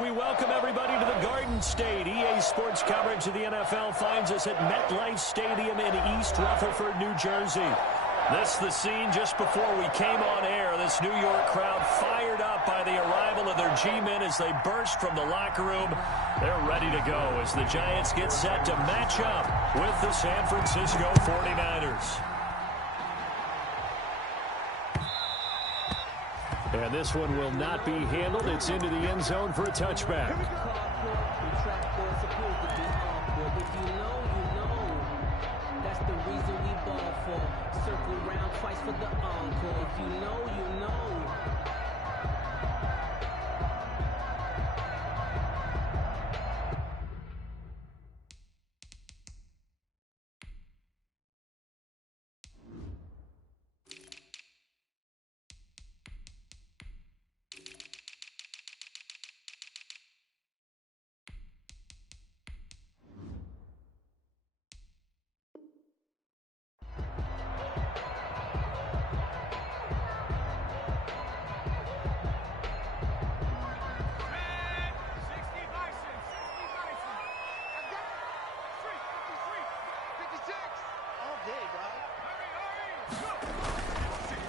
We welcome everybody to the Garden State. EA Sports coverage of the NFL finds us at MetLife Stadium in East Rutherford, New Jersey. This is the scene just before we came on air. This New York crowd fired up by the arrival of their G-men as they burst from the locker room. They're ready to go as the Giants get set to match up with the San Francisco 49ers. And this one will not be handled. It's into the end zone for a touchback. That's the reason we ball for. Circle round twice for the encore. If you know, you know.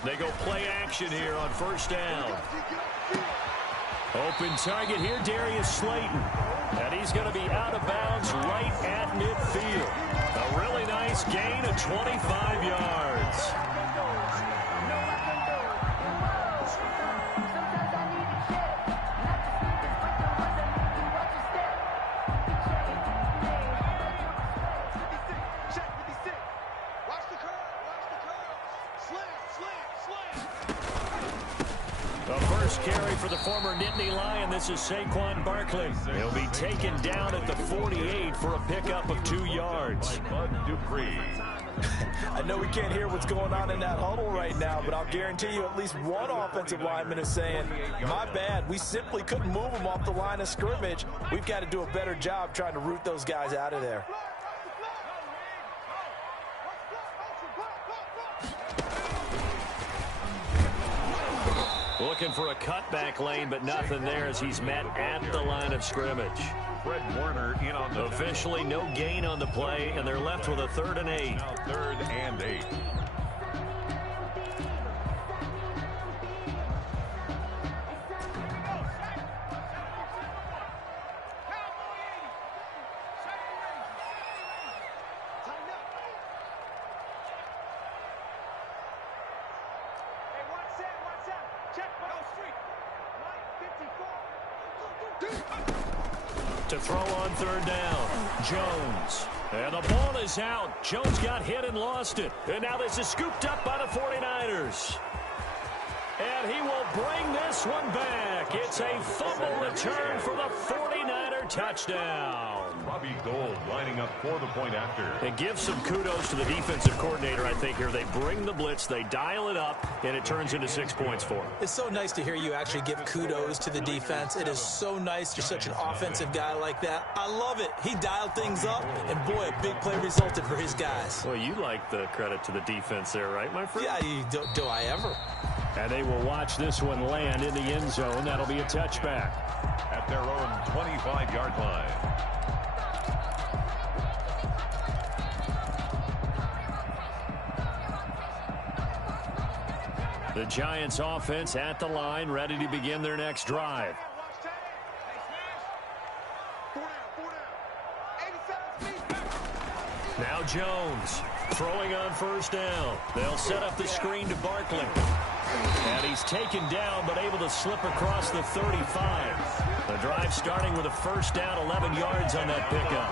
They go play action here on first down. Open target here, Darius Slayton. And he's going to be out of bounds right at midfield. A really nice gain of 25 yards. Carry for the former Nittany Lion. This is Saquon Barkley. He'll be taken down at the 48 for a pickup of 2 yards. I know we can't hear what's going on in that huddle right now, but I'll guarantee you at least one offensive lineman is saying, my bad, we simply couldn't move them off the line of scrimmage. We've got to do a better job trying to root those guys out of there. Looking for a cutback lane, but nothing there as he's met at the line of scrimmage. Fred Warner in on the officially no gain on the play, and they're left with a 3rd and 8. Now 3rd and 8. To throw on 3rd down, Jones. And the ball is out. Jones got hit and lost it. And now this is scooped up by the 49ers. And he will bring this one back. It's a fumble return for the 49er touchdown. Robbie Gould lining up for the point after. And give some kudos to the defensive coordinator, I think, here. They bring the blitz, they dial it up, and it turns into 6 points for them. It's so nice to hear you actually give kudos to the defense. It is so nice. You're such an offensive guy like that. I love it. He dialed things up, and boy, a big play resulted for his guys. Well, you like the credit to the defense there, right, my friend? Yeah, do I ever? And they will watch this one land in the end zone. That'll be a touchback. At their own 25-yard line. The Giants offense at the line, ready to begin their next drive. Now Jones throwing on first down. They'll set up the screen to Barkley. And he's taken down but able to slip across the 35. The drive starting with a first down, 11 yards on that pickup.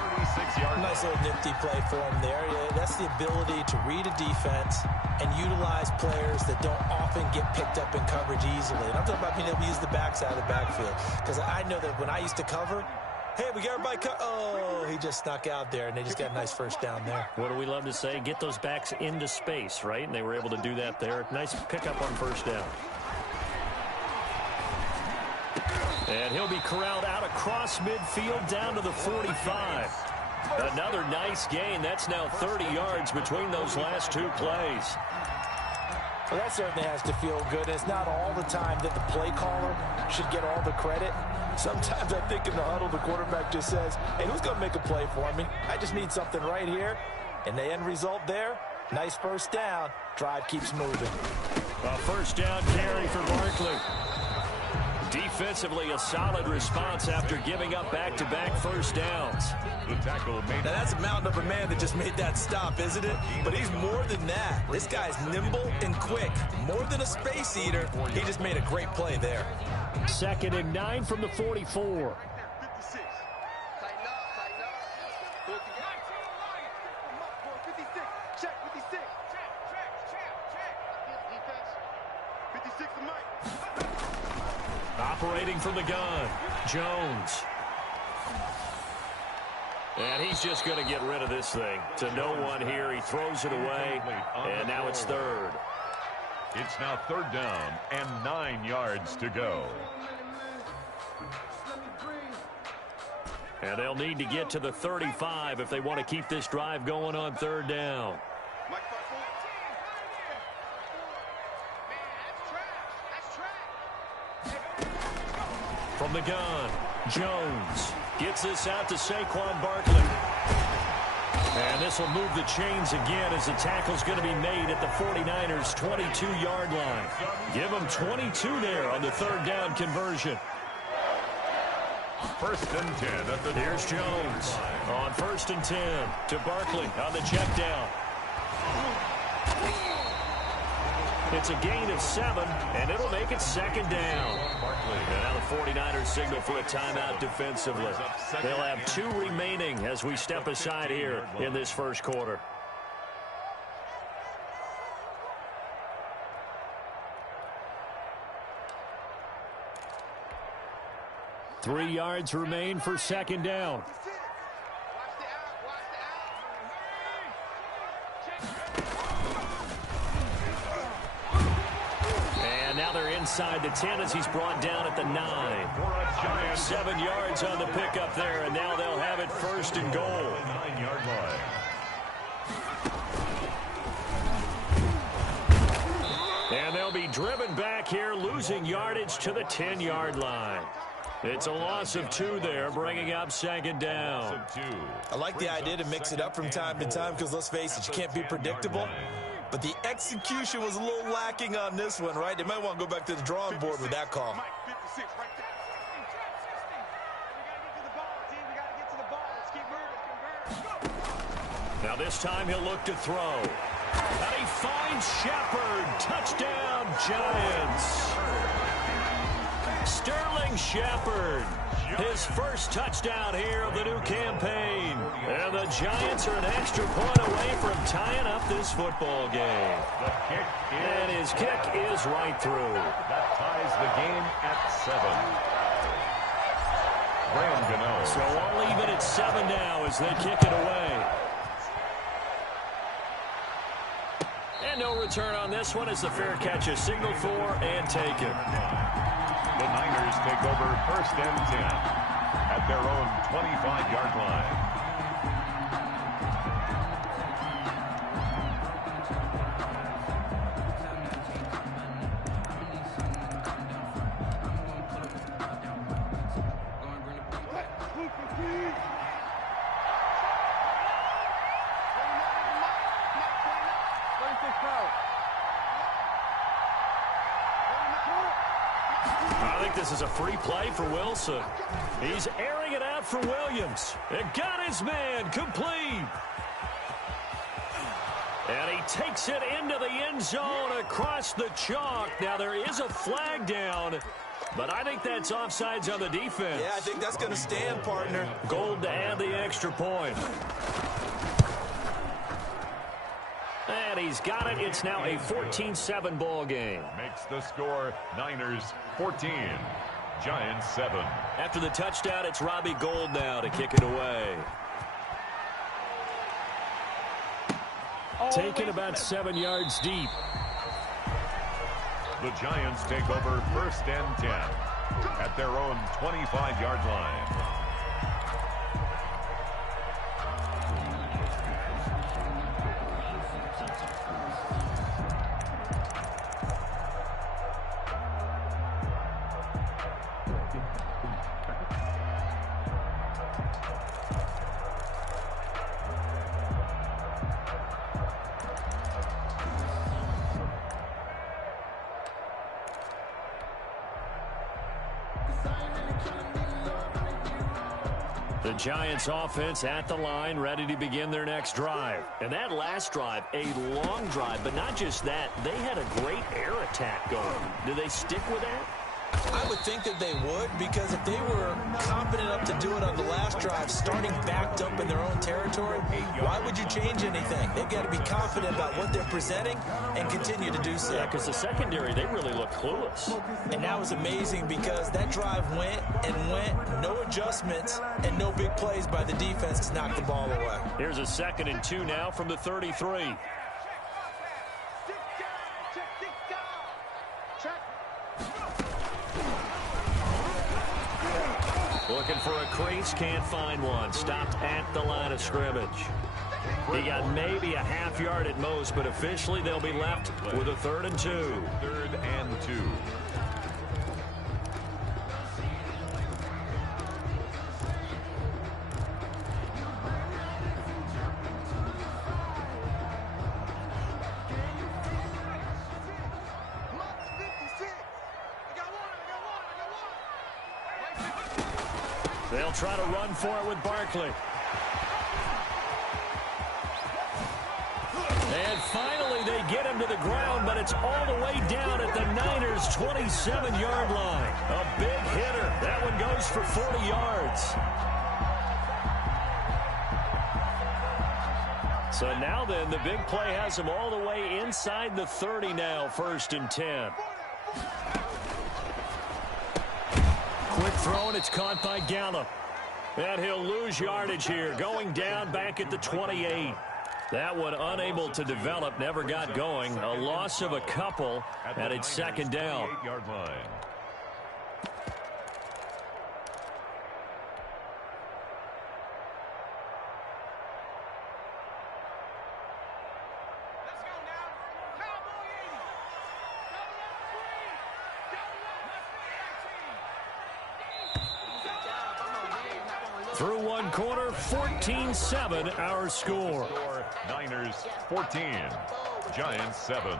Nice little nifty play for him there. That's the ability to read a defense and utilize players that don't often get picked up in coverage easily. And I'm talking about being able to use the backside of the backfield. Because I know that when I used to cover, hey, we got everybody oh, he just snuck out there, and they just got a nice first down there. What do we love to say? Get those backs into space, right? And they were able to do that there. Nice pickup on first down. And he'll be corralled out across midfield down to the 45. Another nice gain. That's now 30 yards between those last two plays. Well, that certainly has to feel good. It's not all the time that the play caller should get all the credit. Sometimes I think in the huddle, the quarterback just says, hey, who's going to make a play for me? I just need something right here. And the end result there, nice first down. Drive keeps moving. A first down carry for Barkley. Defensively, a solid response after giving up back-to-back first downs. The tackle made. Now, that's a mountain of a man that just made that stop, isn't it? But he's more than that. This guy's nimble and quick. More than a space eater. He just made a great play there. 2nd and 9 from the 44. Operating from the gun, Jones. And he's just going to get rid of this thing. To no one here, he throws it away, and now it's 3rd. It's now 3rd down and 9 yards to go. And they'll need to get to the 35 if they want to keep this drive going on 3rd down. From the gun, Jones gets this out to Saquon Barkley. And this will move the chains again as the tackle's going to be made at the 49ers' 22-yard line. Give them 22 there on the 3rd down conversion. 1st and 10 at the. Here's Jones on 1st and 10 to Barkley on the check down. It's a gain of 7, and it'll make it 2nd down. And now the 49ers signal for a timeout defensively. They'll have 2 remaining as we step aside here in this first quarter. Three yards remain for 2nd down. Inside the 10 as he's brought down at the 9. 7 yards on the pickup there, and now they'll have it 1st and goal. 9-yard line. And they'll be driven back here, losing yardage to the 10-yard line. It's a loss of 2 there, bringing up 2nd down. I like the idea to mix it up from time to time because, let's face it, you can't be predictable. But the execution was a little lacking on this one, right? They might want to go back to the drawing board with that call. Now this time he'll look to throw. And he finds Shepard. Touchdown, Giants. Sterling Shepard. His first touchdown here of the new campaign. And the Giants are an extra point away from tying up this football game. And his kick is right through. That ties the game at 7. Graham Gano. So all even at 7 now as they kick it away. And no return on this one as the fair catch is signaled for and taken. The Niners take over 1st and 10 at their own 25-yard line. I think this is a free play for Wilson. He's airing it out for Williams. It got his man complete. And he takes it into the end zone across the chalk. Now there is a flag down, but I think that's offsides on the defense. Yeah, I think that's going to stand, partner. Gold to add the extra point. And he's got it. It's now a 14-7 ball game. Makes the score Niners 14, Giants 7. After the touchdown, it's Robbie Gould now to kick it away. Taken about 7 yards deep. The Giants take over 1st and 10 at their own 25-yard line. The Giants offense at the line, ready to begin their next drive. And that last drive, a long drive, but not just that. They had a great air attack going. Do they stick with that? I would think that they would, because if they were confident enough to do it on the last drive, starting backed up in their own territory, why would you change anything? They've got to be confident about what they're presenting and continue to do so. Yeah, because the secondary, they really look clueless. And that was amazing because that drive went and went, no adjustments, and no big plays by the defense to knock the ball away. Here's a 2nd and 2 now from the 33. Looking for a crease, can't find one. Stopped at the line of scrimmage. He got maybe a half yard at most, but officially they'll be left with a 3rd and 2. 3rd and 2. They'll try to run for it with Barkley. And finally they get him to the ground, but it's all the way down at the Niners' 27-yard line. A big hitter. That one goes for 40 yards. So now then, the big play has him all the way inside the 30 now, 1st and 10. Quick throw, and it's caught by Gallup. And he'll lose yardage here, going down back at the 28. That one unable to develop, never got going. A loss of a couple, and it's 2nd down. 8-yard line. Through one quarter, 14-7 our score. Niners 14, Giants 7.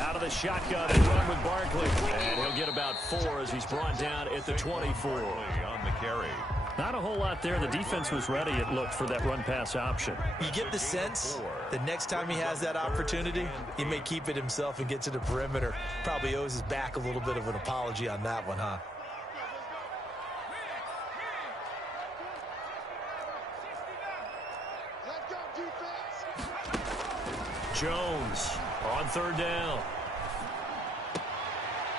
Out of the shotgun and run with Barkley. And he'll get about 4 as he's brought down at the 24. On the carry. Not a whole lot there. The defense was ready, it looked, for that run-pass option. You get the sense the next time he has that opportunity, he may keep it himself and get to the perimeter. Probably owes his back a little bit of an apology on that one, huh? Jones on 3rd down.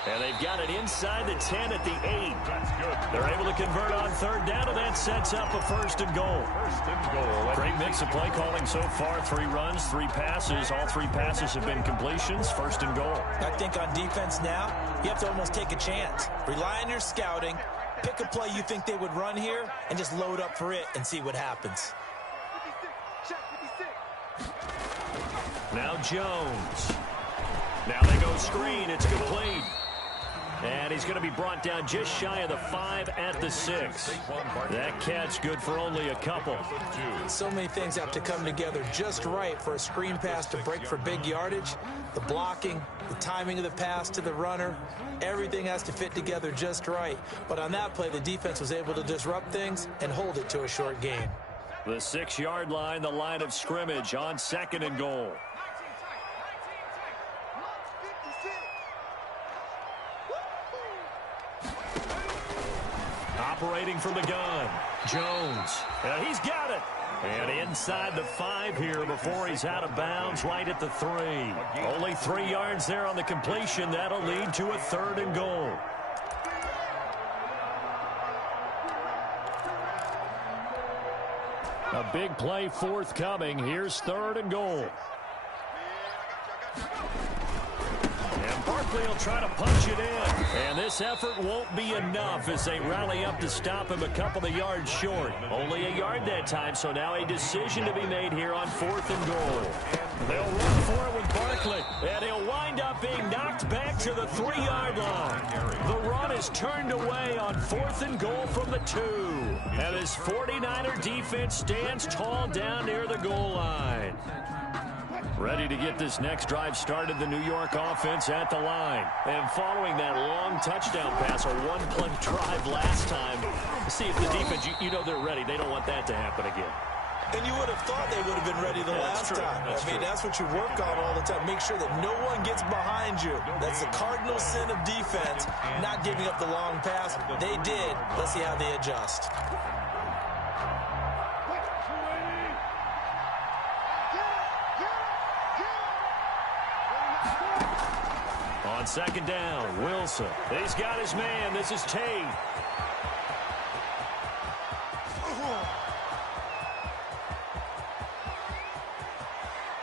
And they've got it inside the 10 at the 8. That's good. They're able to convert on 3rd down, and that sets up a 1st and goal. 1st and goal. Great mix of play calling so far. 3 runs, 3 passes. All 3 passes have been completions. 1st and goal. I think on defense now, you have to almost take a chance. Rely on your scouting. Pick a play you think they would run here, and just load up for it and see what happens. Now Jones. Now they go screen. It's complete. And he's going to be brought down just shy of the 5 at the 6. That catch good for only a couple. So many things have to come together just right for a screen pass to break for big yardage. The blocking, the timing of the pass to the runner, everything has to fit together just right. But on that play, the defense was able to disrupt things and hold it to a short gain. The 6-yard line, the line of scrimmage on 2nd and goal. Operating from the gun, Jones. He's got it. And inside the 5 here before he's out of bounds, right at the 3. Only 3 yards there on the completion. That'll lead to a 3rd and goal. A big play forthcoming. Here's 3rd and goal. And Barkley Barkley will try to punch it in. And this effort won't be enough as they rally up to stop him a couple of yards short. Only a yard that time, so now a decision to be made here on 4th and goal. They'll run for it with Barkley, and he'll wind up being knocked back to the 3-yard line. The run is turned away on 4th and goal from the 2. And his 49er defense stands tall down near the goal line. Ready to get this next drive started, the New York offense at the line. And following that long touchdown pass, a one-play drive last time, see if the defense, you know they're ready. They don't want that to happen again. And you would have thought they would have been ready the last time. That's what you work on all the time. Make sure that no one gets behind you. That's the cardinal sin of defense, not giving up the long pass. They did. Let's see how they adjust. On 2nd down, Wilson. He's got his man. This is Tate.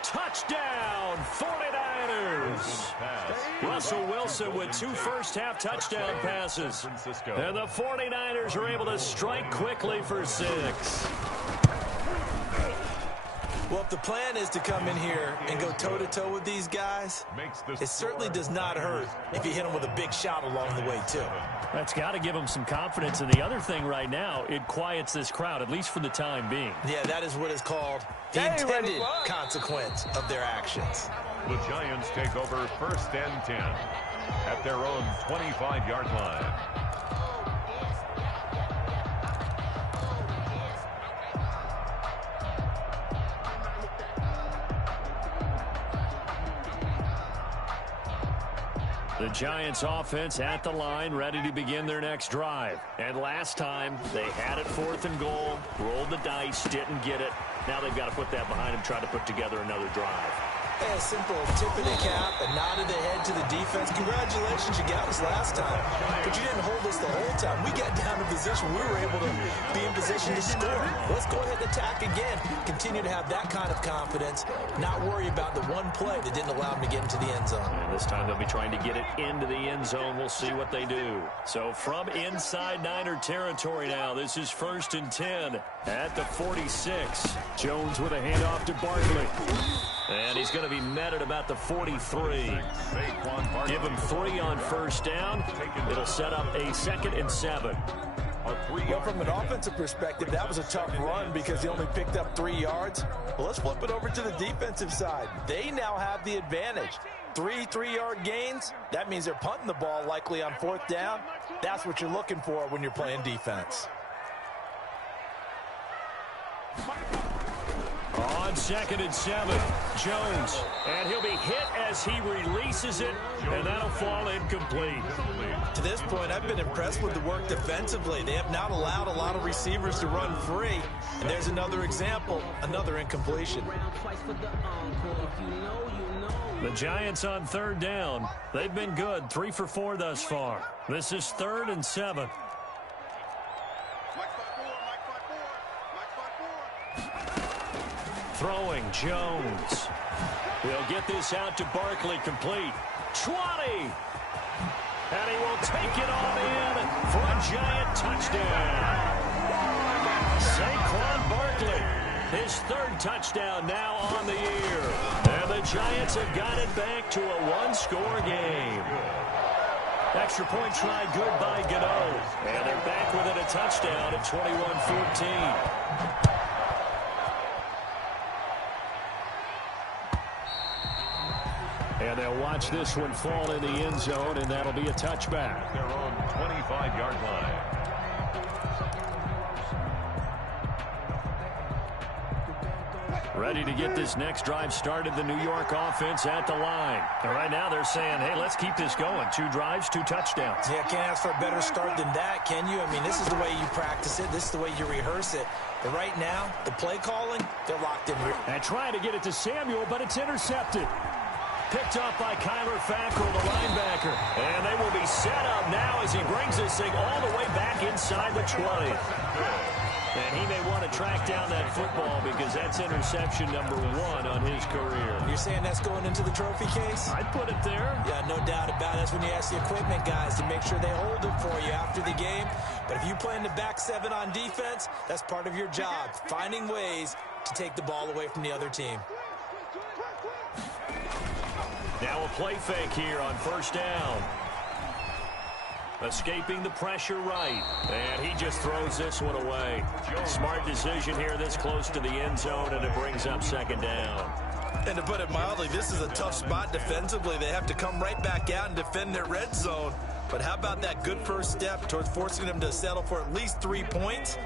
Touchdown, 49ers. Russell Wilson with 2 first-half touchdown passes. And the 49ers are able to strike quickly for 6. Well, if the plan is to come in here and go toe-to-toe with these guys, it certainly does not hurt if you hit them with a big shot along the way, too. That's got to give them some confidence. And the other thing right now, it quiets this crowd, at least for the time being. Yeah, that is what is called the intended consequence of their actions. The Giants take over 1st and 10 at their own 25-yard line. The Giants offense at the line, ready to begin their next drive. And last time, they had it 4th and goal, rolled the dice, didn't get it. Now they've got to put that behind them, try to put together another drive. A simple tip of the cap, a nod of the head to the defense. Congratulations, you got us last time. But you didn't hold us the whole time. We got down to position. We were able to be in position to score. Let's go ahead and attack again. Continue to have that kind of confidence. Not worry about the one play that didn't allow them to get into the end zone. And this time they'll be trying to get it into the end zone. We'll see what they do. So from inside Niner territory now, this is 1st and 10 at the 46. Jones with a handoff to Barkley. And he's going to be met at about the 43. Give him 3 on 1st down. It'll set up a 2nd and 7. Well, from an offensive perspective, that was a tough run because he only picked up 3 yards. Well, let's flip it over to the defensive side. They now have the advantage. 3 3-yard gains. That means they're punting the ball likely on 4th down. That's what you're looking for when you're playing defense. On 2nd and 7, Jones. And he'll be hit as he releases it, and that'll fall incomplete. To this point, I've been impressed with the work defensively. They have not allowed a lot of receivers to run free. And there's another example, another incompletion. The Giants on 3rd down. They've been good, 3 for 4 thus far. This is 3rd and 7. Throwing, Jones. He'll get this out to Barkley, complete. 20! And he will take it on in for a Giant touchdown. Saquon Barkley, his 3rd touchdown now on the year. And the Giants have got it back to a 1-score game. Extra point try good by Gano. And they're back within a touchdown at 21-14. And they'll watch this one fall in the end zone, and that'll be a touchback. Their own 25-yard line. Ready to get this next drive started, the New York offense at the line. And right now they're saying, hey, let's keep this going. 2 drives, 2 touchdowns. Yeah, can't ask for a better start than that, can you? I mean, this is the way you practice it. This is the way you rehearse it. But right now, the play calling, they're locked in here. And trying to get it to Samuel, but it's intercepted. Picked up by Kyler Fackrell, the linebacker. And they will be set up now as he brings this thing all the way back inside the 20. And he may want to track down that football because that's interception number 1 on his career. You're saying that's going into the trophy case? I'd put it there. Yeah, no doubt about it. That's when you ask the equipment guys to make sure they hold it for you after the game. But if you play in the back 7 on defense, that's part of your job, finding ways to take the ball away from the other team. Now a play fake here on first down. Escaping the pressure right. And he just throws this one away. Smart decision here this close to the end zone, and it brings up second down. And to put it mildly, this is a tough spot defensively. They have to come right back out and defend their red zone. But how about that good first step towards forcing them to settle for at least 3 points?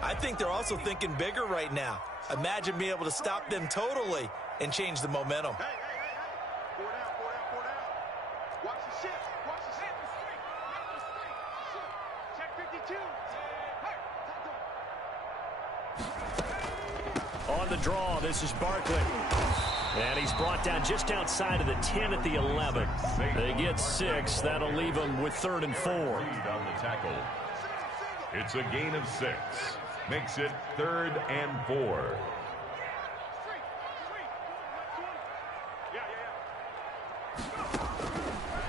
I think they're also thinking bigger right now. Imagine being able to stop them totally and change the momentum. On the draw, this is Barkley. And he's brought down just outside of the 10 at the 11. They get 6. That'll leave them with 3rd and 4. On the tackle. It's a gain of 6. Makes it 3rd and 4.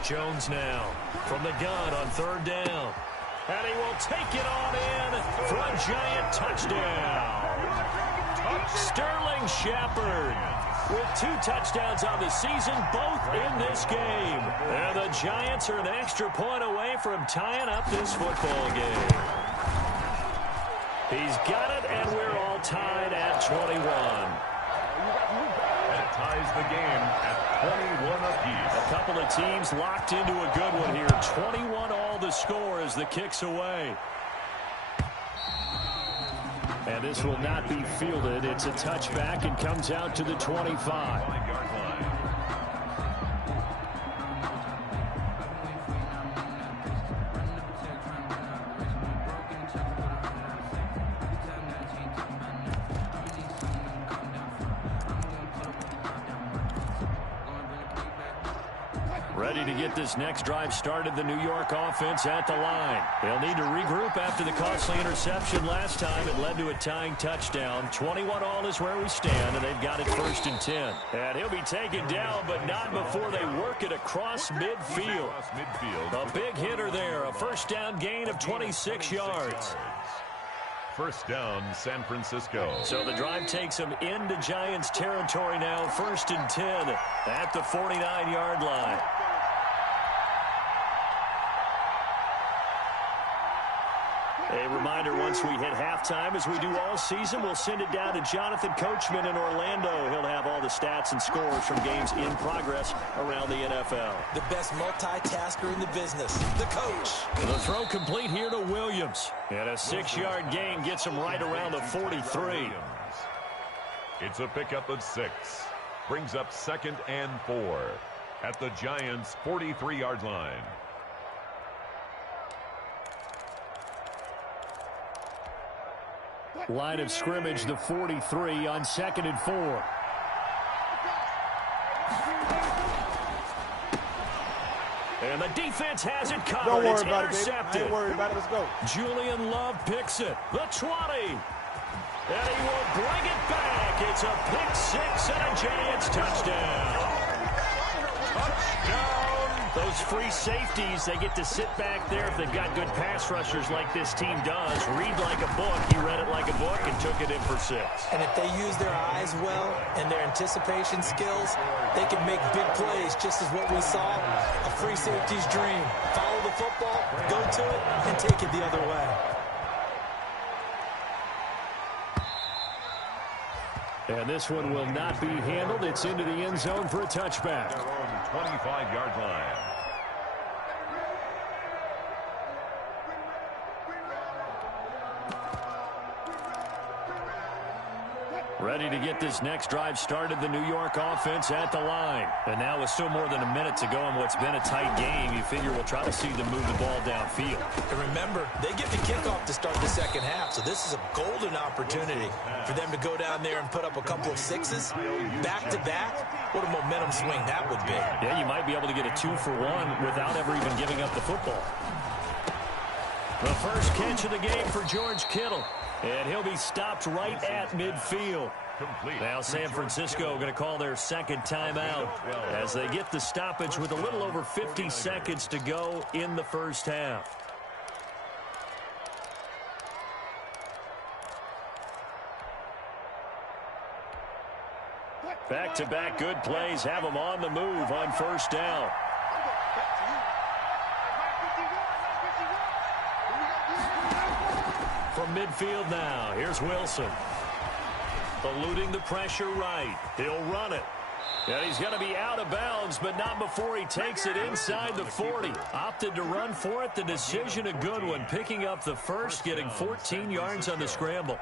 Jones now from the gun on 3rd down. And he will take it on in for a giant touchdown. Sterling Shepard with 2 touchdowns on the season, both in this game. And the Giants are an extra point away from tying up this football game. He's got it, and we're all tied at 21. That ties the game at 21 apiece. A couple of teams locked into a good one here. 21 all the score as the kick's away. And this will not be fielded. It's a touchback and comes out to the 25. 5-yard line. Ready to get this next drive started, the New York offense at the line. They'll need to regroup after the costly interception last time. It led to a tying touchdown. 21 all is where we stand, and they've got it 1st and 10. And he'll be taken down, but not before they work it across midfield. A big hitter there, a first down gain of 26 yards. First down, San Francisco. So the drive takes them into Giants territory now, 1st and 10 at the 49-yard line. A reminder, once we hit halftime, as we do all season, we'll send it down to Jonathan Coachman in Orlando. He'll have all the stats and scores from games in progress around the NFL. The best multitasker in the business, the coach. The throw complete here to Williams. And a 6-yard gain gets him right around the 43. It's a pickup of 6. Brings up 2nd and 4 at the Giants' 43-yard line. Line of scrimmage, the 43 on 2nd and 4. And the defense has it covered. Don't worry it's about intercepted. it, baby. I ain't worried about it. Let's go. Julian Love picks it. The 20. And he will bring it back. It's a pick 6 and a Giants touchdown. Touchdown. Those free safeties, they get to sit back there if they've got good pass rushers like this team does. Read like a book. He read it like a book and took it in for 6. And if they use their eyes well and their anticipation skills, they can make big plays, just as what we saw, a free safety's dream. Follow the football, go to it, and take it the other way. And this one will not be handled. It's into the end zone for a touchback. Their own 25-yard line. Ready to get this next drive started, the New York offense at the line. And now with still more than a minute to go in what's been a tight game, you figure we'll try to see them move the ball downfield. And remember, they get the kickoff to start the second half, so this is a golden opportunity for them to go down there and put up a couple of 6s back-to-back. What a momentum swing that would be. Yeah, you might be able to get a 2-for-1 without ever even giving up the football. The first catch of the game for George Kittle. And he'll be stopped right at midfield. Now San Francisco going to call their second timeout as they get the stoppage with a little over 50 seconds to go in the first half. Back-to-back good plays have them on the move on first down. From midfield now, here's Wilson. Eluding the pressure right. He'll run it. And he's going to be out of bounds, but not before he takes it inside the 40. Opted to run for it. The decision a good one. Picking up the first, getting 14 yards on the scramble.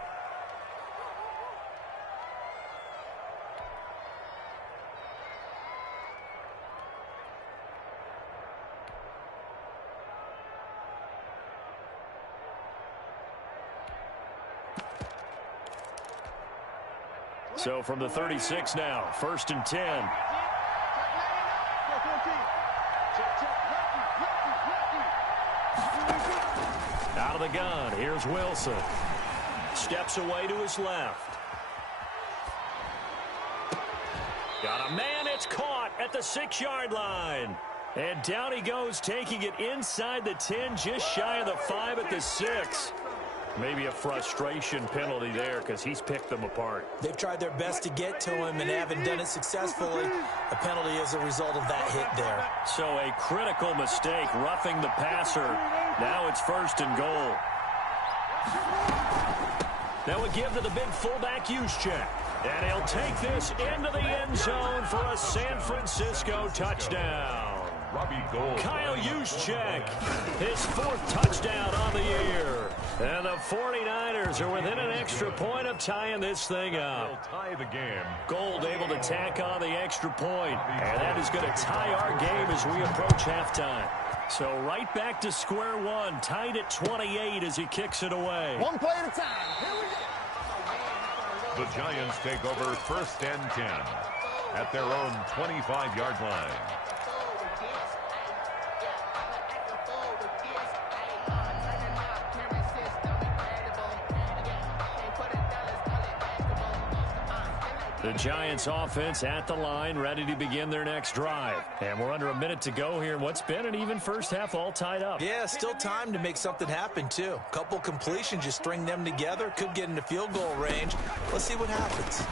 So from the 36 now, 1st and 10. Out of the gun, here's Wilson. Steps away to his left. Got a man, it's caught at the 6-yard line. And down he goes, taking it inside the 10, just shy of the 5 at the 6. Maybe a frustration penalty there because he's picked them apart. They've tried their best to get to him and haven't done it successfully. A penalty as a result of that hit there. So a critical mistake, roughing the passer. Now it's 1st and goal. That would give to the big fullback Juszczyk. And he'll take this into the end zone for a San Francisco touchdown. Kyle Juszczyk, his 4th touchdown on the year. And the 49ers are within an extra point of tying this thing up. Tie the game. Gold able to tack on the extra point. And that is going to tie our game as we approach halftime. So right back to square one, tied at 28 as he kicks it away. One play at a time. Here we go. The Giants take over 1st and 10 at their own 25-yard line. The Giants offense at the line, ready to begin their next drive. And we're under a minute to go here in what's been an even first half, all tied up. Yeah, still time to make something happen, too. Couple completions, you string them together, could get into field goal range. Let's see what happens.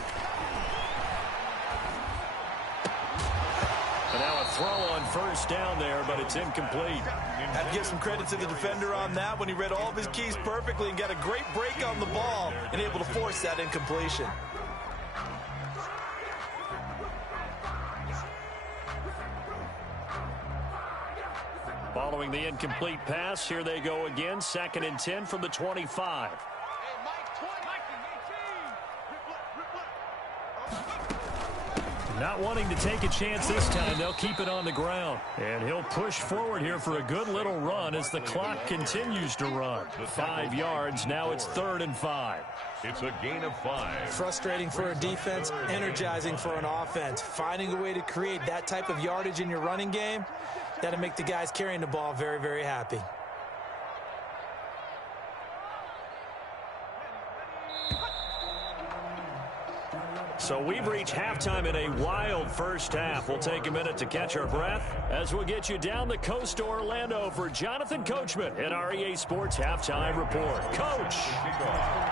And now a throw on 1st down there, but it's incomplete. Had to give some credit to the defender on that when he read all of his keys perfectly and got a great break on the ball and able to force that incompletion. Following the incomplete pass, here they go again. 2nd and 10 from the 25. Not wanting to take a chance this time, they'll keep it on the ground. And he'll push forward here for a good little run as the clock continues to run. 5 yards, now it's 3rd and 5. It's a gain of 5. Frustrating for a defense, energizing for an offense. Finding a way to create that type of yardage in your running game, that'll make the guys carrying the ball very, very happy. So we've reached halftime in a wild first half. We'll take a minute to catch our breath as we'll get you down the coast to Orlando for Jonathan Coachman at our EA Sports Halftime Report. Coach!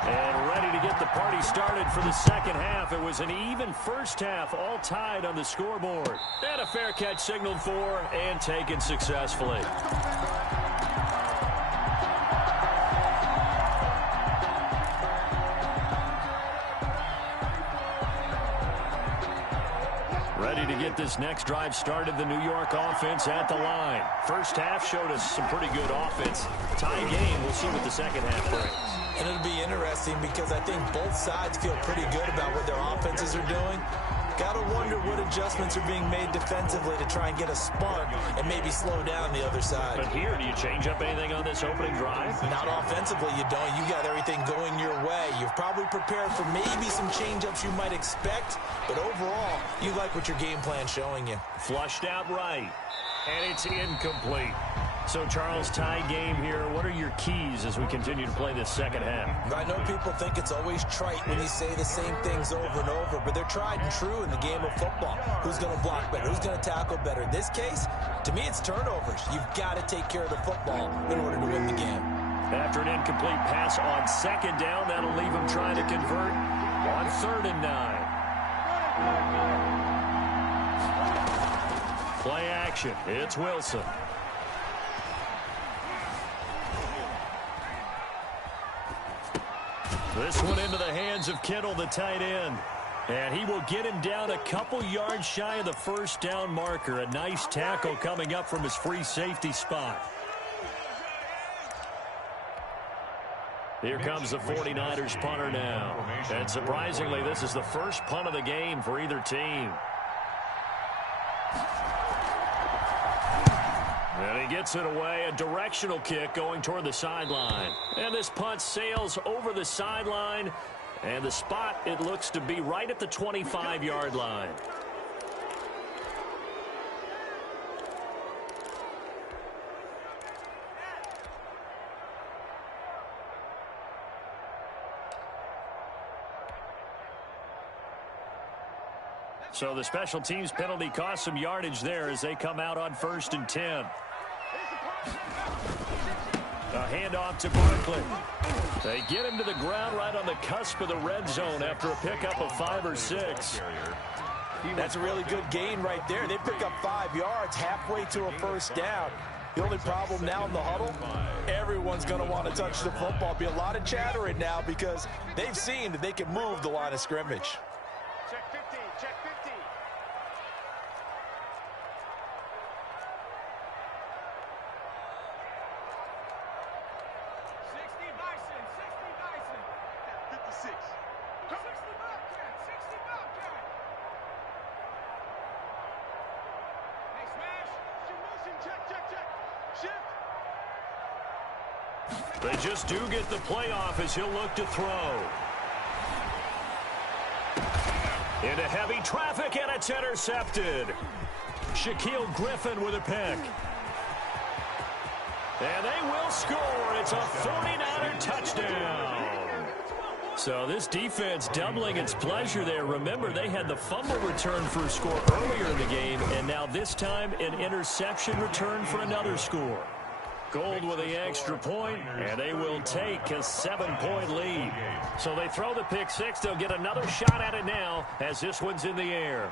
And ready to get the party started for the second half. It was an even first half, all tied on the scoreboard. And a fair catch signaled for and taken successfully. Ready to get this next drive started, the New York offense at the line. First half showed us some pretty good offense. Tie game, we'll see what the second half brings. And it'll be interesting because I think both sides feel pretty good about what their offenses are doing. Got to wonder what adjustments are being made defensively to try and get a spark and maybe slow down the other side. But here, do you change up anything on this opening drive? Not offensively, you don't. You got everything going your way. You've probably prepared for maybe some change-ups you might expect, but overall, you like what your game plan's showing you. Flushed out right, and it's incomplete. So, Charles, tie game here. What are your keys as we continue to play this second half? I know people think it's always trite when you say the same things over and over, but they're tried and true in the game of football. Who's going to block better? Who's going to tackle better? In this case, to me, it's turnovers. You've got to take care of the football in order to win the game. After an incomplete pass on second down, that'll leave him trying to convert on 3rd and 9. Play action. It's Wilson. This one into the hands of Kittle, the tight end. And he will get him down a couple yards shy of the first down marker. A nice tackle coming up from his free safety spot. Here comes the 49ers punter now. And surprisingly, this is the first punt of the game for either team. And he gets it away, a directional kick going toward the sideline. And this punt sails over the sideline. And the spot, it looks to be right at the 25-yard line. So the special teams penalty cost some yardage there as they come out on 1st and 10. A handoff to Barkley. They get him to the ground right on the cusp of the red zone after a pickup of 5 or 6. That's a really good gain right there. They pick up 5 yards halfway to a first down. The only problem now in the huddle, everyone's going to want to touch the football. Be a lot of chattering now because they've seen that they can move the line of scrimmage. Check 50, check 50. 60 Bison, 60 Bison. 56. 60 Bobcat, 60 Bobcat. Hey, smash. Shoot motion, check, check, check. Shift. They just do get the playoff as he'll look to throw. Into heavy traffic, and it's intercepted. Shaquille Griffin with a pick. And they will score. It's a 49er touchdown. So this defense doubling its pleasure there. Remember, they had the fumble return for a score earlier in the game, and now this time an interception return for another score. Gold with the extra point, and they will take a 7-point lead. So they throw the pick six. They'll get another shot at it now as this one's in the air.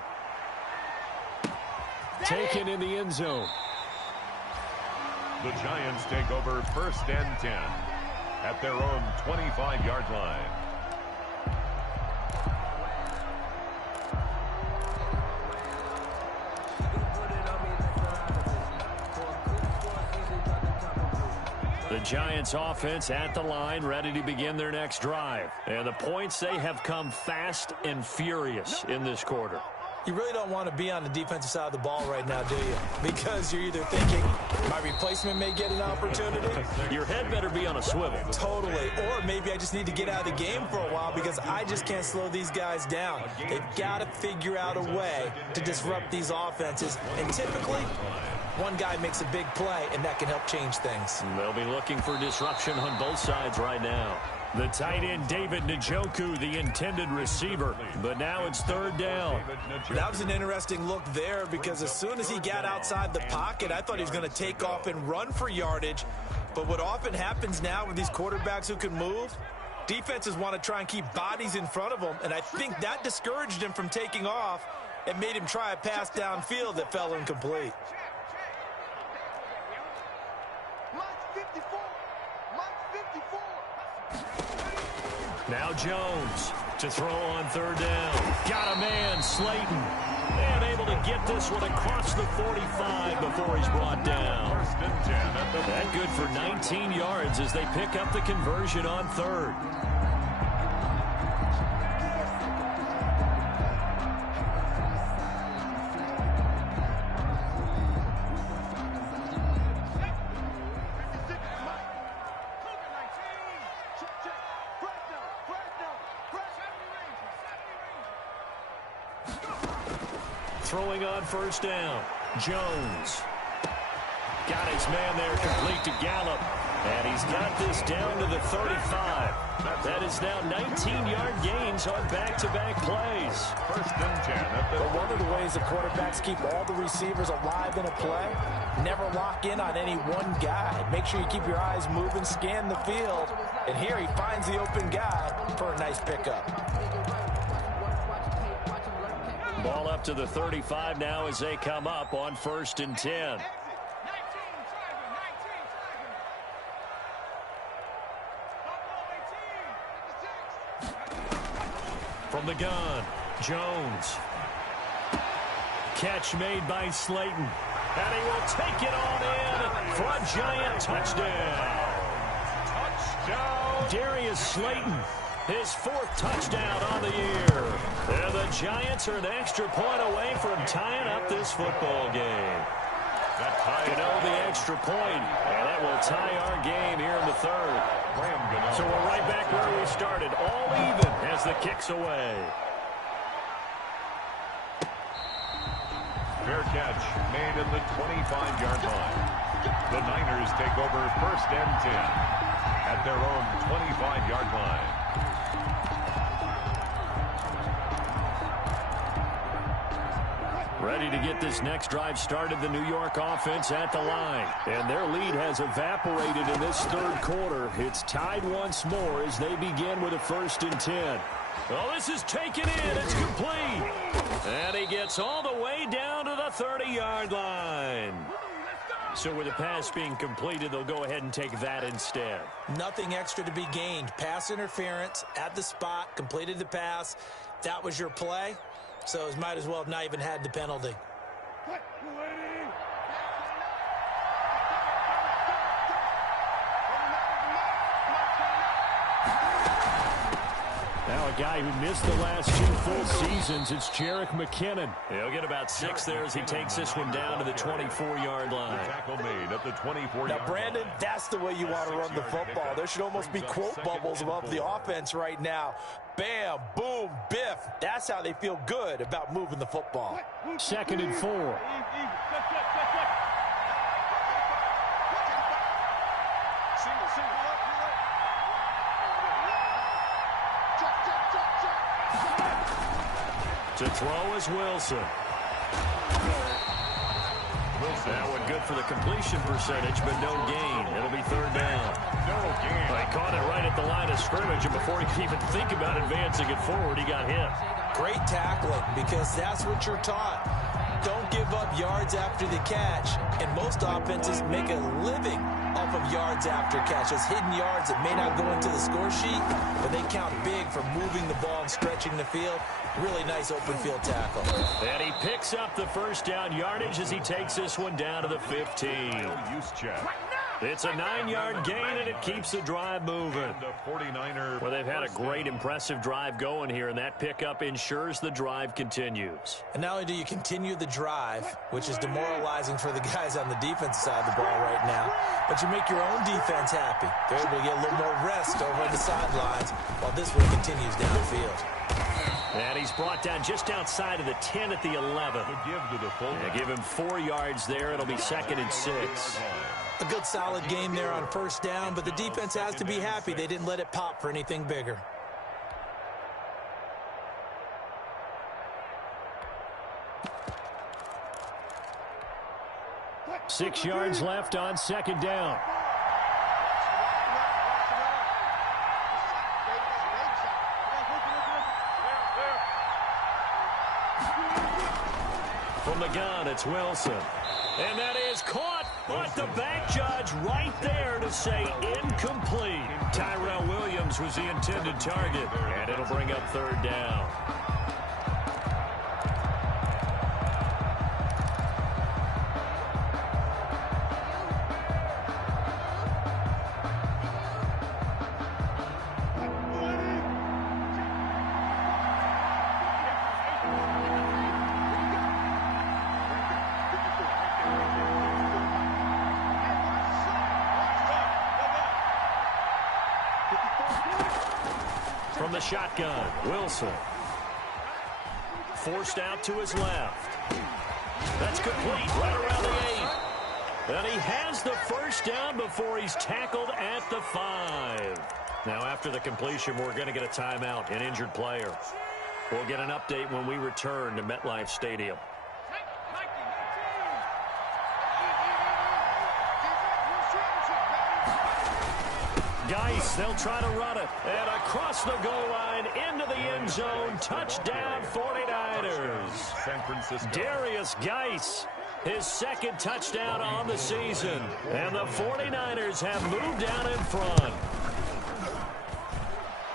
Taken in the end zone. The Giants take over 1st and 10 at their own 25-yard line. The Giants offense at the line, ready to begin their next drive. And the points, they have come fast and furious in this quarter. You really don't want to be on the defensive side of the ball right now, do you? Because you're either thinking, my replacement may get an opportunity. Your head better be on a swivel. Totally. Or maybe I just need to get out of the game for a while because I just can't slow these guys down. They've got to figure out a way to disrupt these offenses. And typically, one guy makes a big play, and that can help change things. They'll be looking for disruption on both sides right now. The tight end, David Njoku, the intended receiver. But now it's 3rd down. That was an interesting look there because as soon as he got outside the pocket, I thought he was going to take off and run for yardage. But what often happens now with these quarterbacks who can move, defenses want to try and keep bodies in front of them. And I think that discouraged him from taking off and made him try a pass downfield that fell incomplete. Now Jones to throw on 3rd down. Got a man, Slayton. And able to get this one across the 45 before he's brought down. That good for 19 yards as they pick up the conversion on 3rd. Throwing on 1st down, Jones. Got his man there complete to Gallup. And he's got this down to the 35. That is now 19-yard gains on back-to-back plays. 1st and 10. But one of the ways the quarterbacks keep all the receivers alive in a play, never lock in on any one guy. Make sure you keep your eyes moving, scan the field. And here he finds the open guy for a nice pickup. Ball up to the 35 now as they come up on 1st and 10. From the gun, Jones. Catch made by Slayton. And he will take it on in for a Giant touchdown. Touchdown. Darius Slayton, his 4th touchdown on the year. And the Giants are an extra point away from tying up this football game. You know, the extra point, and that will tie our game here in the 3rd. So we're right back where we started, all even as the kick's away. Fair catch made at the 25-yard line. The Niners take over 1st and 10 at their own 25-yard line. Ready to get this next drive started, the New York offense at the line. And their lead has evaporated in this 3rd quarter. It's tied once more as they begin with a 1st and 10. Well, this is taken in. It's complete. And he gets all the way down to the 30-yard line. So with the pass being completed, they'll go ahead and take that instead. Nothing extra to be gained. Pass interference at the spot, completed the pass. That was your play. So it might as well have not even had the penalty. Now a guy who missed the last 2 full seasons, it's Jerick McKinnon. He'll get about 6 there as he takes this one down to the 24-yard line. Tackle made at the 24-yard line. Now, Brandon, that's the way you want to run the football. There should almost be quote bubbles above the offense right now. Bam, boom, biff. That's how they feel good about moving the football. 2nd and 4. To throw is Wilson. That one good for the completion percentage, but no gain. It'll be 3rd down. No gain. He caught it right at the line of scrimmage, and before he could even think about advancing it forward, he got hit. Great tackling, because that's what you're taught. Don't give up yards after the catch. And most offenses make a living off of yards after catches. Hidden yards that may not go into the score sheet, but they count big for moving the ball and stretching the field. Really nice open field tackle. And he picks up the 1st down yardage as he takes this one down to the 15. Use check. It's a 9-yard gain, and it keeps the drive moving. Well, they've had a great, impressive drive going here, and that pickup ensures the drive continues. And not only do you continue the drive, which is demoralizing for the guys on the defense side of the ball right now, but you make your own defense happy. They're able to get a little more rest over on the sidelines while this one continues downfield. And he's brought down just outside of the 10 at the 11. Give him 4 yards there. It'll be 2nd and 6. A good solid game there on 1st down, but the defense has to be happy they didn't let it pop for anything bigger. Six yards left on 2nd down. From the gun, it's Wilson. And that is caught, but the back judge right there to say incomplete. Tyrell Williams was the intended target, and it'll bring up 3rd down. From the shotgun, Wilson. Forced out to his left. That's complete, right around the 8. And he has the first down before he's tackled at the 5. Now, after the completion, we're going to get a timeout, an injured player. We'll get an update when we return to MetLife Stadium. Geis, they'll try to run it. And across the goal line, into the end zone. Touchdown, 49ers. San Francisco. Darius Geis, his second touchdown on the season. And the 49ers have moved down in front.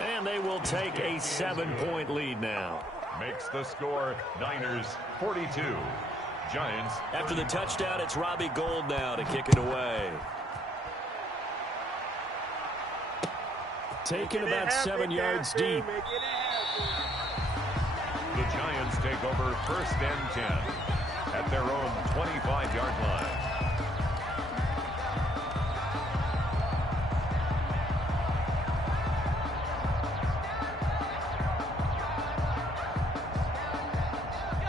And they will take a 7-point lead now. Makes the score Niners 42. Giants. After the touchdown, it's Robbie Gould now to kick it away. Taken about 7 yards deep. The Giants take over first and 10 at their own 25-yard line.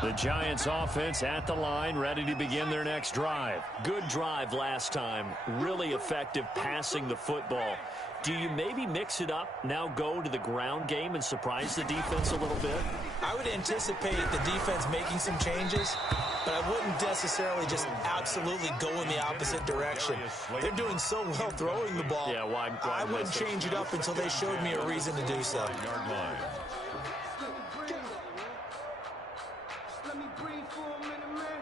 The Giants offense at the line, ready to begin their next drive. Good drive last time. Really effective passing the football. Do you maybe mix it up, now go to the ground game and surprise the defense a little bit? I would anticipate the defense making some changes, but I wouldn't necessarily just absolutely go in the opposite direction. They're doing so well throwing the ball. Yeah, why I wouldn't change it up until they showed me a reason to do so. Yard line. Let me breathe for a minute, man.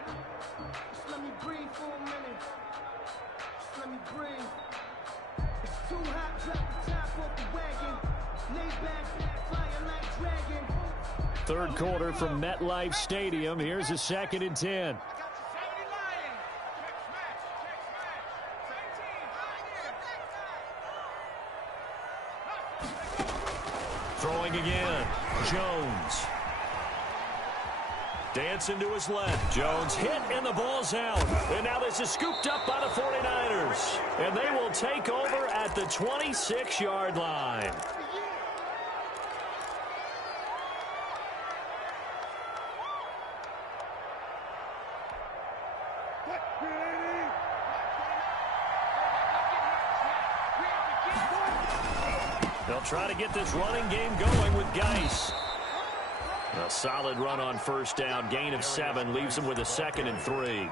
Just let me breathe for a minute. Just let me breathe. It's too hot, drop the top off the wagon. Lay back, fire like dragon. Third quarter from MetLife Stadium. Here's a 2nd and 10. Throwing again. Jones. Dancing to his left. Jones hit and the ball's out. And now this is scooped up by the 49ers. And they will take over at the 26-yard line. They'll try to get this running game going with Geis. A solid run on first down. Gain of 7 leaves them with a 2nd and 3.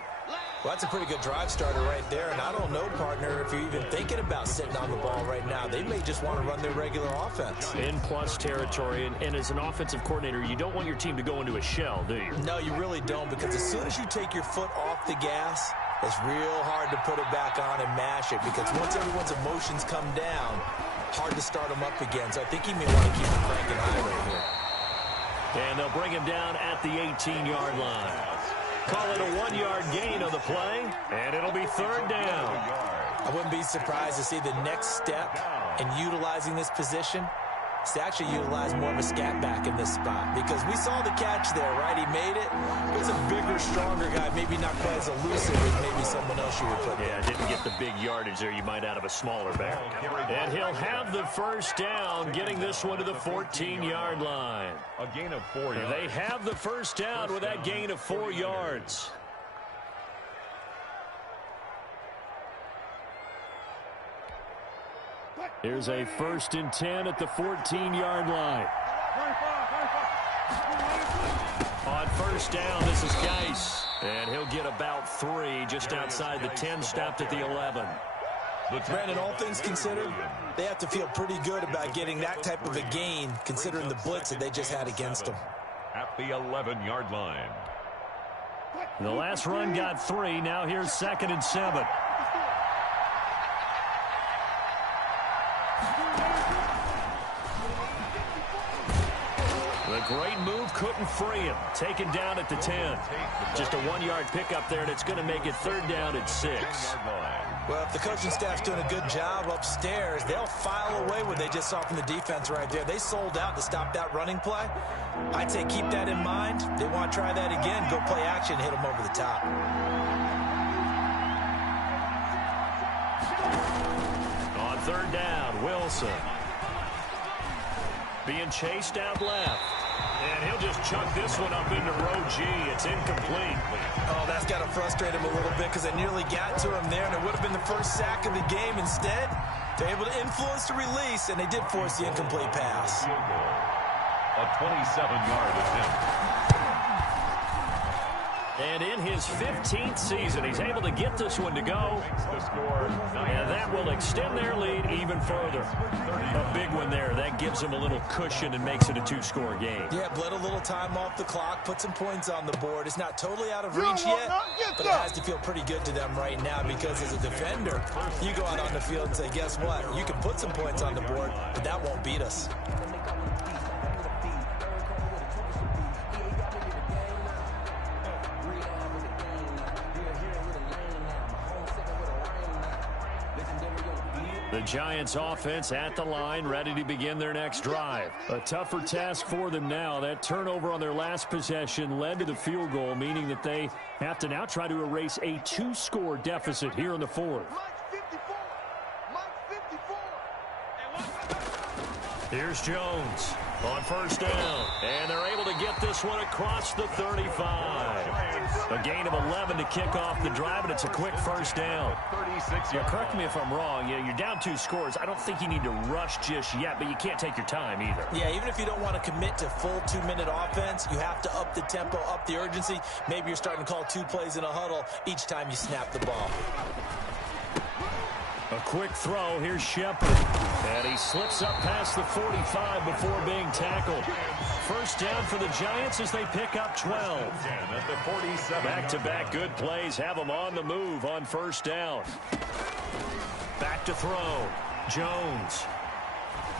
Well, that's a pretty good drive starter right there. And I don't know, partner, if you're even thinking about sitting on the ball right now. They may just want to run their regular offense. In plus territory. And as an offensive coordinator, you don't want your team to go into a shell, do you? No, you really don't, because as soon as you take your foot off the gas, it's real hard to put it back on and mash it, because once everyone's emotions come down, hard to start them up again. So I think he may want to keep him cranking high right here. And they'll bring him down at the 18-yard line. Call it a 1-yard gain of the play, and it'll be 3rd down. I wouldn't be surprised to see the next step in utilizing this position is to actually utilize more of a scat back in this spot, because we saw the catch there, right? He made it. It was a bigger, stronger guy, maybe not quite as elusive as maybe someone else you would put there. Yeah, didn't get the big yardage there you might out of a smaller back. And he'll have the first down, getting this one to the 14-yard line. A gain of 4 yards. They have the first down with that gain of 4 yards. Here's a 1st and 10 at the 14-yard line. On first down, this is Geis. And he'll get about 3 just outside the 10, stopped at the 11. Brandon, all things considered, they have to feel pretty good about getting that type of a gain, considering the blitz that they just had against them. At the 11-yard line. The last run got 3. Now here's 2nd and 7. The great move couldn't free him. Taken down at the 10. Just a 1-yard pickup there, and it's going to make it 3rd down at 6. Well, if the coaching staff's doing a good job upstairs, they'll file away what they just saw from the defense right there. They sold out to stop that running play. I'd say keep that in mind. They want to try that again, go play action, hit them over the top. On 3rd down, Wilson. Being chased out left. And he'll just chuck this one up into row G. It's incomplete. Oh, that's got to frustrate him a little bit because they nearly got to him there, and it would have been the first sack of the game. Instead, they're able to influence the release, and they did force the incomplete pass. A 27-yard attempt. And in his 15th season, he's able to get this one to go. And that will extend their lead even further. A big one there. That gives them a little cushion and makes it a 2-score game. Yeah, bled a little time off the clock, put some points on the board. It's not totally out of reach yet, but it has to feel pretty good to them right now because as a defender, you go out on the field and say, guess what? You can put some points on the board, but that won't beat us. The Giants offense at the line, ready to begin their next drive. A tougher task for them now. That turnover on their last possession led to the field goal, meaning that they have to now try to erase a 2-score deficit here in the fourth. Here's Jones on first down, and they're able to get this one across the 35. A gain of 11 to kick off the drive, and it's a quick first down. Now, correct me if I'm wrong. You're down 2 scores. I don't think you need to rush just yet, but you can't take your time either. Yeah, even if you don't want to commit to full 2-minute offense, you have to up the tempo, up the urgency. Maybe you're starting to call 2 plays in a huddle each time you snap the ball. A quick throw. Here's Shepard. And he slips up past the 45 before being tackled. First down for the Giants as they pick up 12. Back-to-back good plays have them on the move on first down. Back to throw. Jones.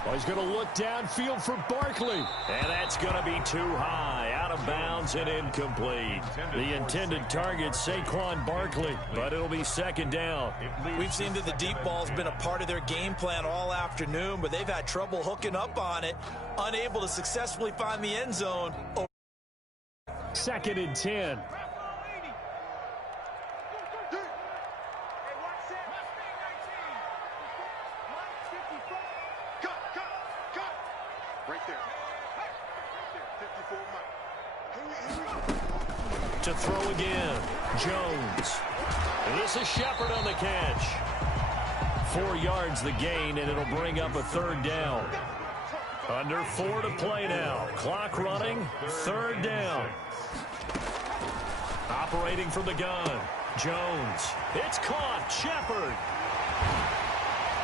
Well, he's going to look downfield for Barkley. And that's going to be too high. Out of bounds and incomplete. The intended target, Saquon Barkley. But it'll be second down. We've seen that the deep ball's been a part of their game plan all afternoon, but they've had trouble hooking up on it. Unable to successfully find the end zone. Second and 10. To throw again, Jones. This is Shepard on the catch. 4 yards the gain, and it'll bring up a third down. Under 4 to play now. Clock running, third down. Operating from the gun, Jones. It's caught, Shepard.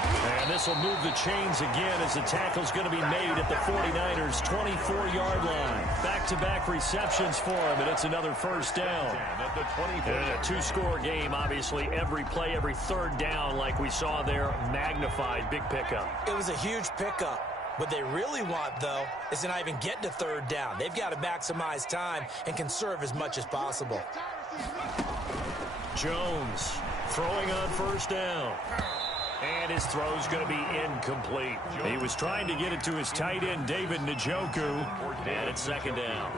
And this will move the chains again as the tackle's going to be made at the 49ers' 24-yard line. Back-to-back receptions for him, and it's another first down. And a 2-score game, obviously, every play, every third down, like we saw there, magnified. Big pickup. It was a huge pickup. What they really want, though, is to not even get to third down. They've got to maximize time and conserve as much as possible. Jones throwing on first down. And his throw's going to be incomplete. He was trying to get it to his tight end, David Njoku, and it's second down.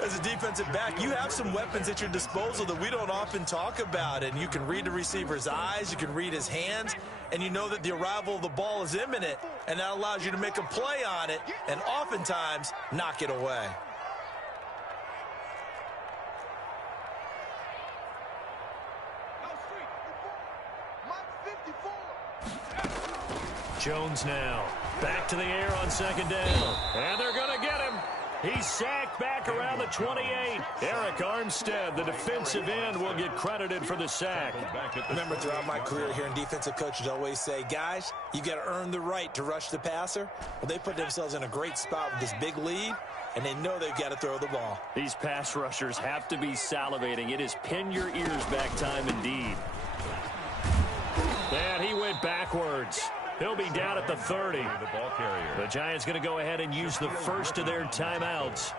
As a defensive back, you have some weapons at your disposal that we don't often talk about, and you can read the receiver's eyes, you can read his hands, and you know that the arrival of the ball is imminent, and that allows you to make a play on it and oftentimes knock it away. Jones now back to the air on second down, and they're going to get him. He's sacked back around the 28. Eric Armstead, the defensive end, will get credited for the sack. Remember, throughout my career here in defensive coaches always say, guys, you got to earn the right to rush the passer. Well, they put themselves in a great spot with this big lead, and they know they've got to throw the ball. These pass rushers have to be salivating. It is pin your ears back time indeed. And he went backwards. He'll be down at the 30. The Giants going to go ahead and use the first of their timeouts.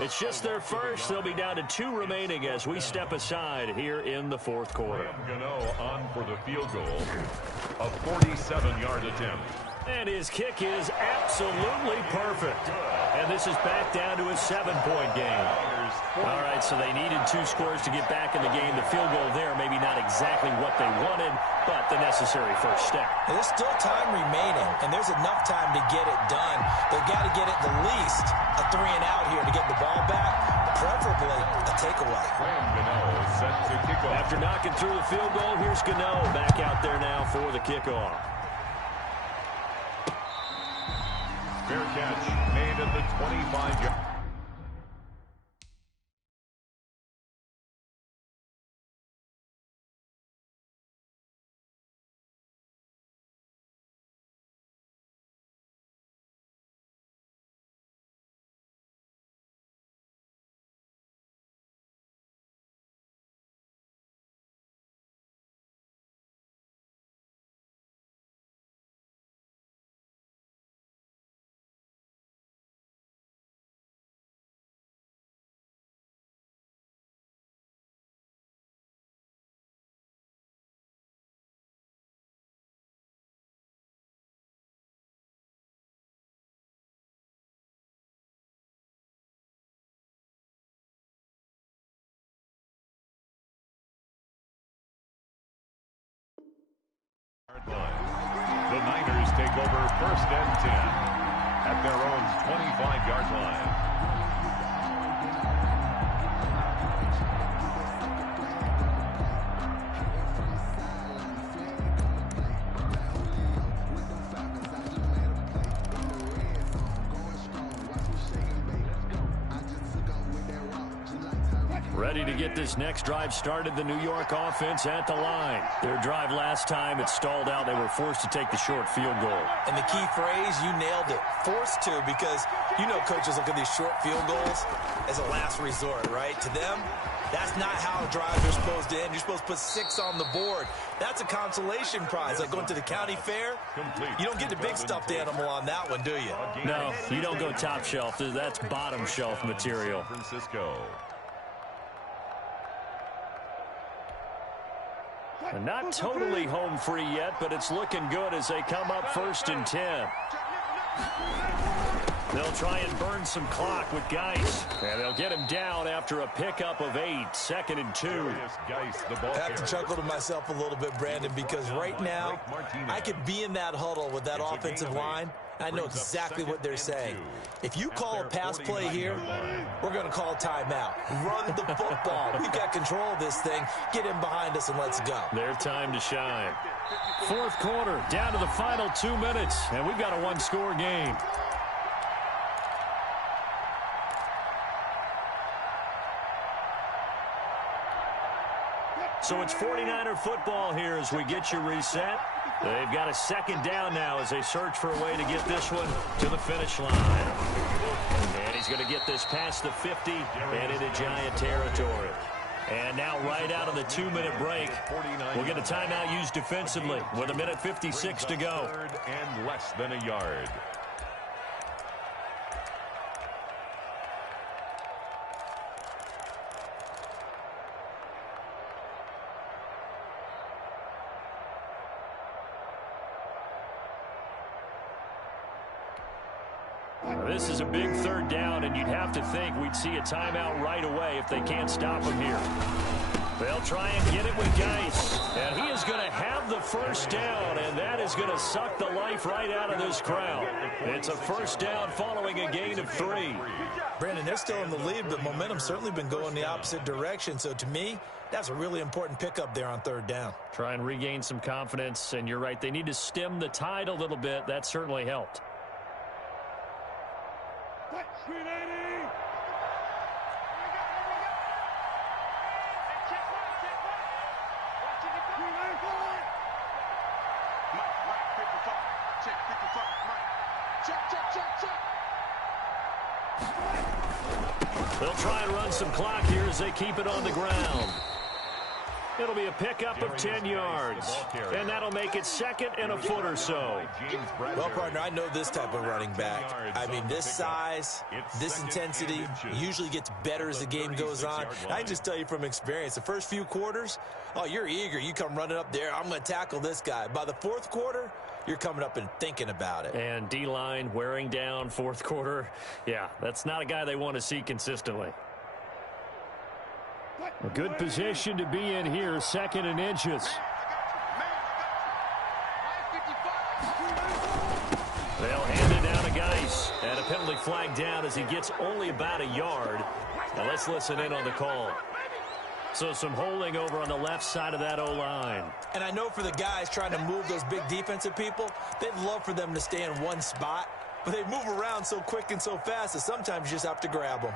It's just their first. They'll be down to 2 remaining as we step aside here in the fourth quarter. Gano on for the field goal. A 47-yard attempt. And his kick is absolutely perfect. And this is back down to a 7-point game. All right, so they needed 2 scores to get back in the game. The field goal there, maybe not exactly what they wanted, but the necessary first step. And there's still time remaining, and there's enough time to get it done. They've got to get it the least a 3-and-out here to get the ball back, preferably a takeaway. After knocking through the field goal, here's Gano back out there now for the kickoff. Fair catch made at the 25-yard. The Niners take over 1st and 10 at their own 25-yard line. Ready to get this next drive started. The New York offense at the line. Their drive last time, it stalled out. They were forced to take the short field goal. And the key phrase, you nailed it. Forced to, because you know coaches look at these short field goals as a last resort, right? To them, that's not how drives are supposed to end. You're supposed to put 6 on the board. That's a consolation prize. Like going to the county fair, you don't get the big stuffed animal on that one, do you? No, you don't go top shelf. That's bottom shelf material. Francisco. And not totally home free yet, but it's looking good as they come up 1st and 10. They'll try and burn some clock with Geis. And they'll get him down after a pickup of 8. 2nd and 2. I have to chuckle to myself a little bit, Brandon, because right now I could be in that huddle with that offensive line. I know exactly what they're saying. If you call a pass play here, we're going to call a timeout. Run the football. We've got control of this thing. Get in behind us and let's go. Their time to shine. 4th quarter, down to the final 2 minutes, and we've got a 1-score game. So it's 49er football here as we get you reset. They've got a 2nd down now as they search for a way to get this one to the finish line. And he's going to get this past the 50 and into Giant territory. And now right out of the 2-minute break, we'll get a timeout used defensively with 1:56 to go. 3rd and less than a yard. This is a big 3rd down, and you'd have to think we'd see a timeout right away if they can't stop him here. They'll try and get it with Geis, and he is going to have the 1st down, and that is going to suck the life right out of this crowd. It's a 1st down following a gain of 3. Brandon, they're still in the lead, but momentum's certainly been going the opposite direction. So to me, that's a really important pickup there on 3rd down. Try and regain some confidence, and you're right. They need to stem the tide a little bit. That certainly helped. They'll try and run some clock here as they keep it on the ground. It'll be a pickup of 10 yards, and that'll make it 2nd and a foot or so. Well, partner, I know this type of running back. I mean, this size, this intensity usually gets better as the game goes on. I can just tell you from experience, the first few quarters, oh, you're eager. You come running up there, I'm going to tackle this guy. By the 4th quarter, you're coming up and thinking about it. And D-line wearing down fourth quarter. Yeah, that's not a guy they want to see consistently. A good position to be in here, 2nd and inches. They'll hand it down to Geis. And a penalty flag down as he gets only about a yard. Now let's listen in on the call. So some holding over on the left side of that O-line. And I know for the guys trying to move those big defensive people, they'd love for them to stay in one spot. But they move around so quick and so fast that sometimes you just have to grab them.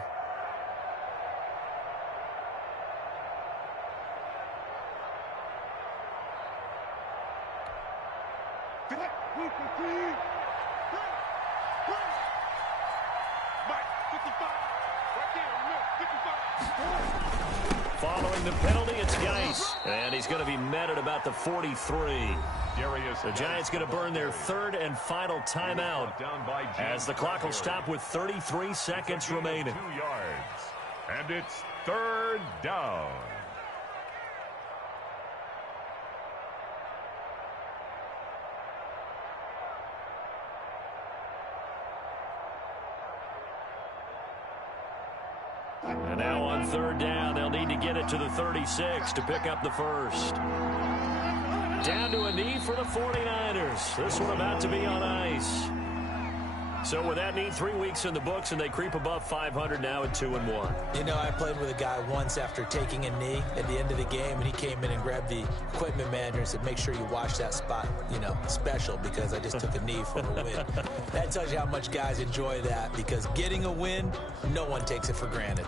Following the penalty, it's Geis. And he's going to be met at about the 43. The Giants going to burn their 3rd and final timeout as the clock will stop with 33 seconds remaining. 2 yards. And it's 3rd down. And now on 3rd down, they'll need to get it to the 36 to pick up the first. Down to a knee for the 49ers. This one about to be on ice. So with that knee, 3 weeks in the books, and they creep above 500 now at 2-1. You know, I played with a guy once after taking a knee at the end of the game, and he came in and grabbed the equipment manager and said, make sure you watch that spot, you know, special, because I just took a knee for a win. That tells you how much guys enjoy that, because getting a win, no one takes it for granted.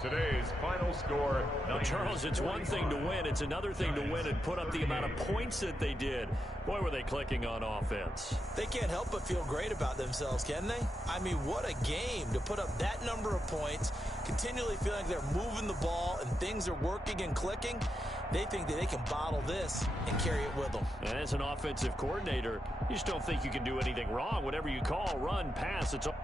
Today's final score. Well, Charles, it's one thing to win. It's another thing to win and put up the amount of points that they did. Boy, were they clicking on offense. They can't help but feel great about themselves, can they? I mean, what a game to put up that number of points, continually feeling like they're moving the ball and things are working and clicking. They think that they can bottle this and carry it with them. And as an offensive coordinator, you just don't think you can do anything wrong. Whatever you call, run, pass, it's all